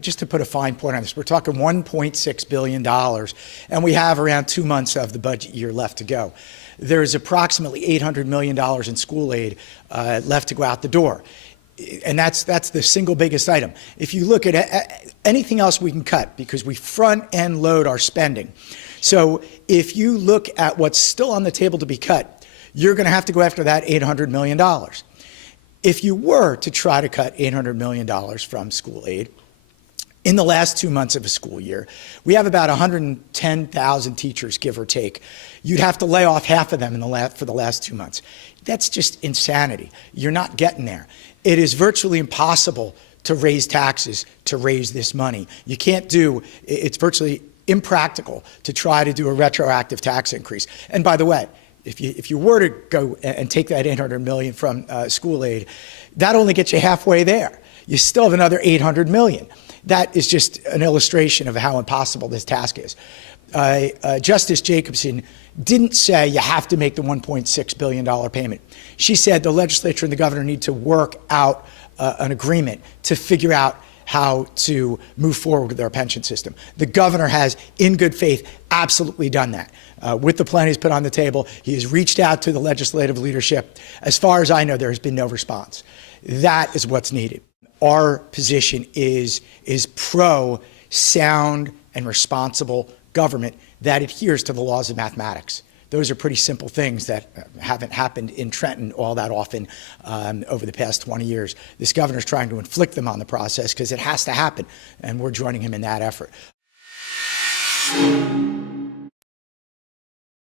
Just to put a fine point on this, we're talking $1.6 billion, and we have around 2 months of the budget year left to go. There's approximately $800 million in school aid left to go out the door. And that's the single biggest item. If you look at anything else we can cut, because we front end load our spending. So if you look at what's still on the table to be cut, you're going to have to go after that $800 million. If you were to try to cut $800 million from school aid, in the last 2 months of a school year, we have about 110,000 teachers, give or take. You'd have to lay off half of them for the last 2 months. That's just insanity. You're not getting there. It is virtually impossible to raise taxes to raise this money. You can't do, it's virtually impractical to try to do a retroactive tax increase. And by the way, if you were to go and take that $800 million from school aid, that only gets you halfway there. You still have another $800 million. That is just an illustration of how impossible this task is. Justice Jacobson didn't say you have to make the $1.6 billion payment. She said the legislature and the governor need to work out an agreement to figure out how to move forward with our pension system. The governor has, in good faith, absolutely done that. With the plan he's put on the table, he has reached out to the legislative leadership. As far as I know, there has been no response. That is what's needed. Our position is pro sound and responsible government that adheres to the laws of mathematics. Those are pretty simple things that haven't happened in Trenton all that often over the past 20 years. This governor's trying to inflict them on the process because it has to happen, and we're joining him in that effort.